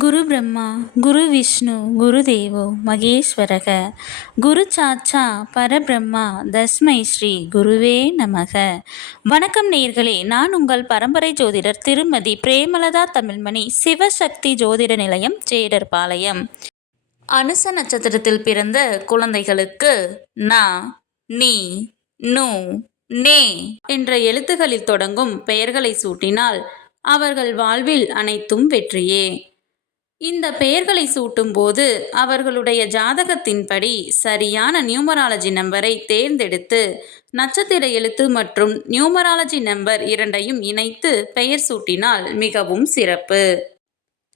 குரு பிரம்மா குரு விஷ்ணு குரு தேவோ மகேஸ்வரக குரு சாட்சா பரபிரம்மா தஸ்மை ஸ்ரீ குருவே நமக. வணக்கம் நேயர்களே, நான் உங்கள் பரம்பரை ஜோதிடர் திருமதி பிரேமலதா தமிழ்மணி, சிவசக்தி ஜோதிட நிலையம், ஜேடர்பாளையம். அனுச நட்சத்திரத்தில் பிறந்த குழந்தைகளுக்கு ந, நி, நு, நே என்ற எழுத்துகளில் தொடங்கும் பெயர்களை சூட்டினால் அவர்கள் வாழ்வில் அனைத்தும் வெற்றியே. இந்த பெயர்களை சூட்டும் போது அவர்களுடைய ஜாதகத்தின்படி சரியான நியூமராலஜி நம்பரை தேர்ந்தெடுத்து நட்சத்திர எழுத்து மற்றும் நியூமராலஜி நம்பர் இரண்டையும் இணைத்து பெயர் சூட்டினால் மிகவும் சிறப்பு.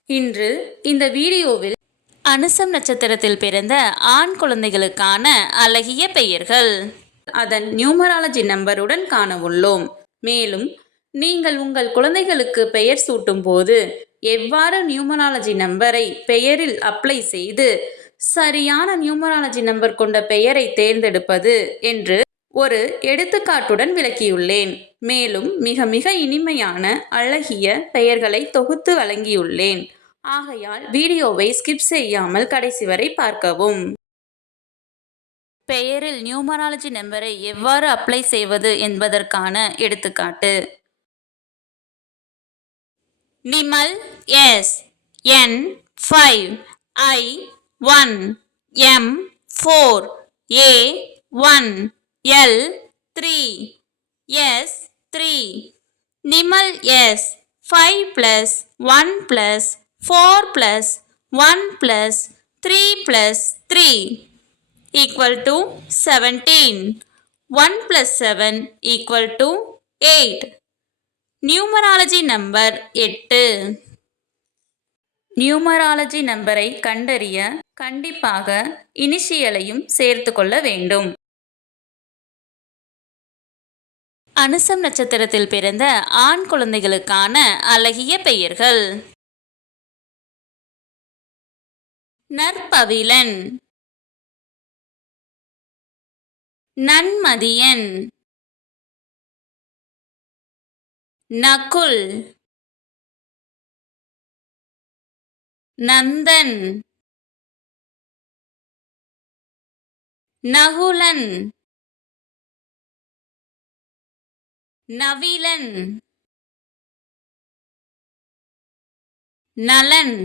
இன்று இந்த வீடியோவில் அனுசம் நட்சத்திரத்தில் பிறந்த ஆண் குழந்தைகளுக்கான அழகிய பெயர்கள் அதன் நியூமராலஜி நம்பருடன் காண உள்ளோம். மேலும் நீங்கள் உங்கள் குழந்தைகளுக்கு பெயர் சூட்டும் போது எவ்வாறு நியூமராலஜி நம்பரை பெயரில் அப்ளை செய்து சரியான நியூமராலஜி நம்பர் கொண்ட பெயரை தேர்ந்தெடுப்பது என்று ஒரு எடுத்துக்காட்டுடன் விளக்கியுள்ளேன். மேலும் மிக மிக இனிமையான அழகிய பெயர்களை தொகுத்து வழங்கியுள்ளேன். ஆகையால் வீடியோவை ஸ்கிப் செய்யாமல் கடைசி வரை பார்க்கவும். பெயரில் நியூமராலஜி நம்பரை எவ்வாறு அப்ளை செய்வது என்பதற்கான எடுத்துக்காட்டு. Nimal S, N 5, I 1, M 4, A 1, L 3, S 3. Nimal S 5 plus 1 plus 4 plus 1 plus 3 plus 3 equal to 17. 1 plus 7 equal to 8. Numerology number 8. Numerology நம்பரை கண்டறிய கண்டிப்பாக இனிஷியலையும் சேர்த்து கொள்ள வேண்டும். அனுசம் நட்சத்திரத்தில் பிறந்த ஆண் குழந்தைகளுக்கான அழகிய பெயர்கள். நற்பவிலன், நன்மதியன், நகுல், நந்தன், நகுலன், நவிலன், நலன்,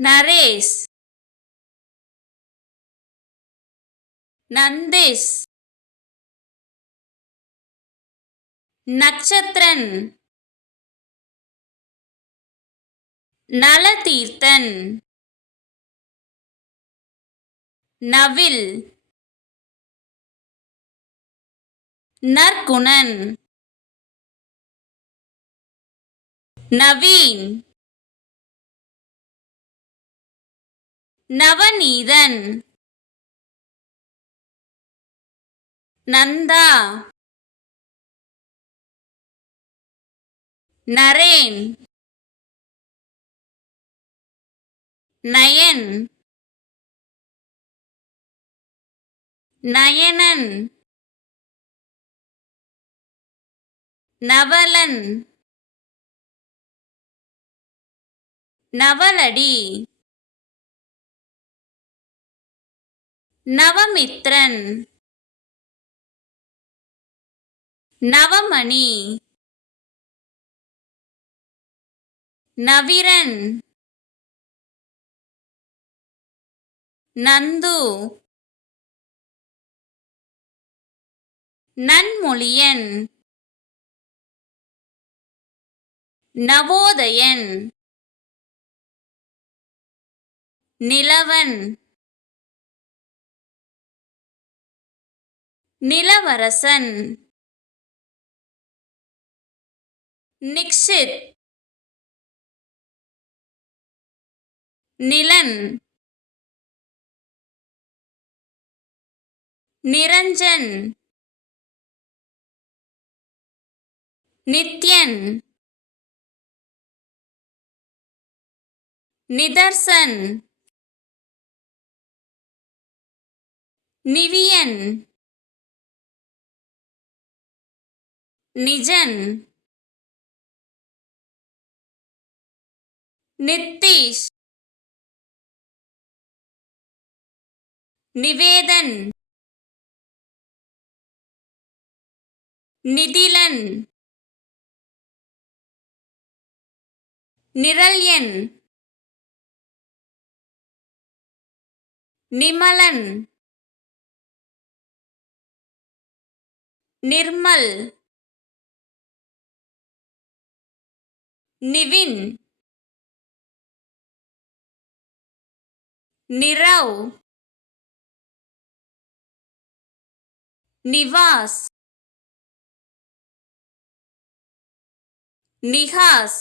நரேஷ், நந்தேஷ், நட்சத்திரன், நலதீர்த்தன், நவில், நற்குணன், நவீன், நவநீதன், நந்தா, நரேன், நயன், நயனன், நவலன், நவலடி, நவமித்ரன், நவமணி, நவிரன், நந்து, நன்மொழியன், நவோதயன், நிலவன், நிலவரசன், நிக்ஷித், நிலன், நிரஞ்சன், நித்யன், நிதர்சன், நிவியன், நிஜன், நித்தீஷ், நிவேதன், நிதிலன், நிரல்யன், நிமலன், நிர்மல், நிவின், நிரவ், நிவாஸ், நிகாஸ்,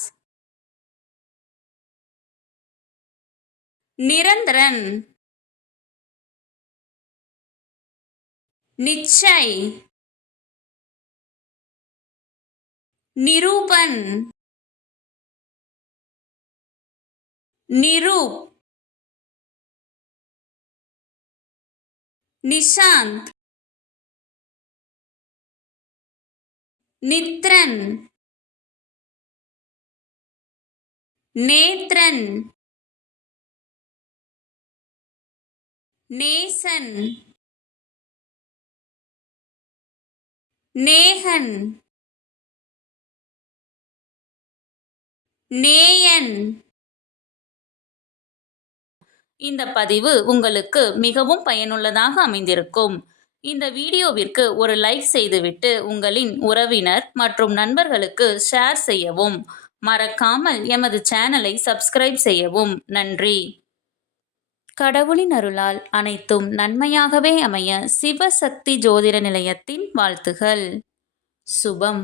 நிரந்தரன், நிச்சய், நிரூபன், நிரூப், நிஷாந்த், நித்ரன், நேத்ரன், நேசன், நேகன், நேயன். இந்த பதிவு உங்களுக்கு மிகவும் பயனுள்ளதாக அமைந்திருக்கும். இந்த வீடியோவிற்கு ஒரு லைக் செய்துவிட்டு உங்களின் உறவினர் மற்றும் நண்பர்களுக்கு ஷேர் செய்யவும். மறக்காமல் எமது சேனலை சப்ஸ்கிரைப் செய்யவும். நன்றி. கடவுளின் அருளால் அனைத்தும் நன்மையாகவே அமைய சிவசக்தி ஜோதிட நிலையத்தின் வாழ்த்துகள். சுபம்.